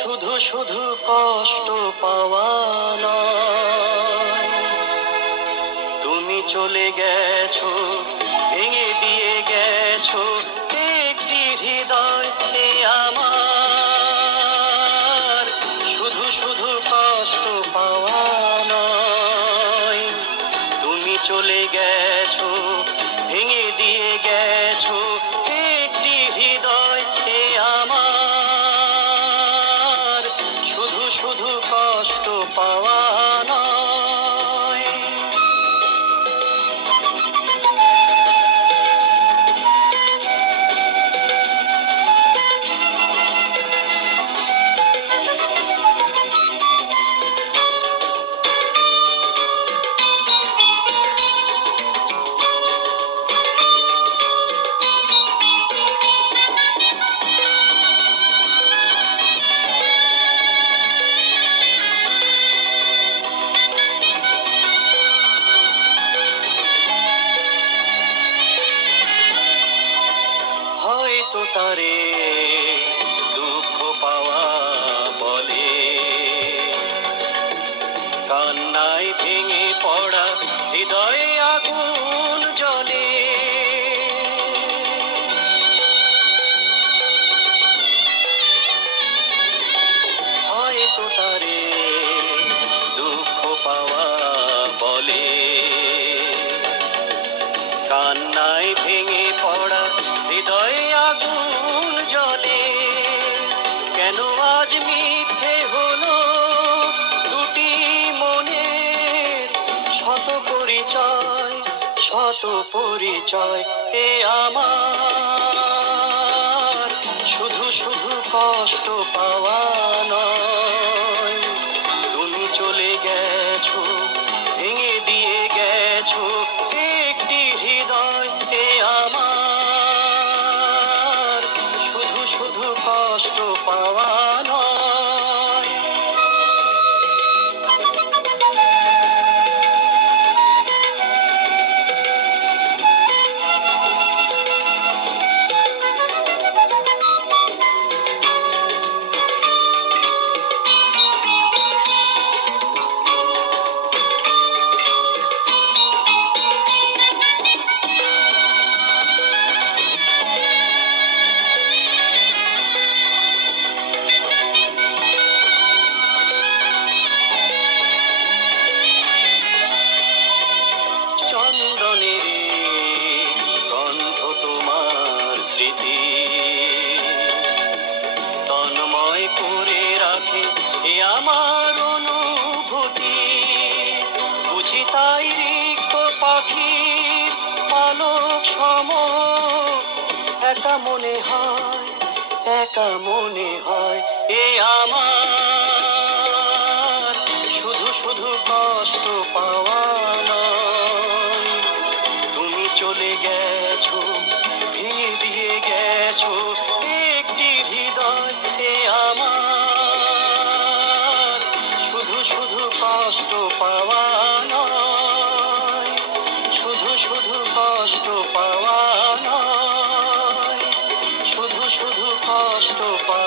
শুধু শুধু কষ্ট পাওয়া নয়। তুমি চলে গেছো, ভেঙে দিয়ে গেছো একটি হৃদয় এ আমার। শুধু শুধু কষ্ট পাওয়া নয়। তুমি চলে গেছো, ভেঙে দিয়ে গেছো একটি হৃদয় এ আমার। শুধু শুধু কষ্ট পাওয়া নয়। হয়তো তারে দুঃখ পাওয়া বলে, কান্নায় ভেঙে পড়া হৃদয়ে আগুন জ্বলে। হয়তো তারে দুঃখ পাওয়া বলে, কান্নায় ভেঙে পড়া হৃদয়ে আগুন জ্বলে। কেন আজ মিথ্যে হলো দুটি মনের শত পরিচয়, শত পরিচয় এ আমার। শুধু শুধু কষ্ট পাওয়া নয়। তুমি চলে গেছো, ভেঙে দিয়ে গেছো একটি হৃদয় এ আমার। শুধু শুধু কষ্ট পাওয়া নয়। চন্দনের গন্ধ তোমার স্মৃতি তন্ময় করে রাখে এ আমার অনুভূতি। বুঝি তাই রিক্ত পাখির পালক সম একা মনে হয়, একা মনে হয় এ আমার। শুধু শুধু কষ্ট পাওয়া নয়। তুমি চলে গেছো, ভেঙে দিয়ে গেছো একটি হৃদয় এ আমার। শুধু শুধু কষ্ট পাওয়া নয়। শুধু শুধু কষ্ট পাওয়া নয়। শুধু শুধু কষ্ট পাওয়া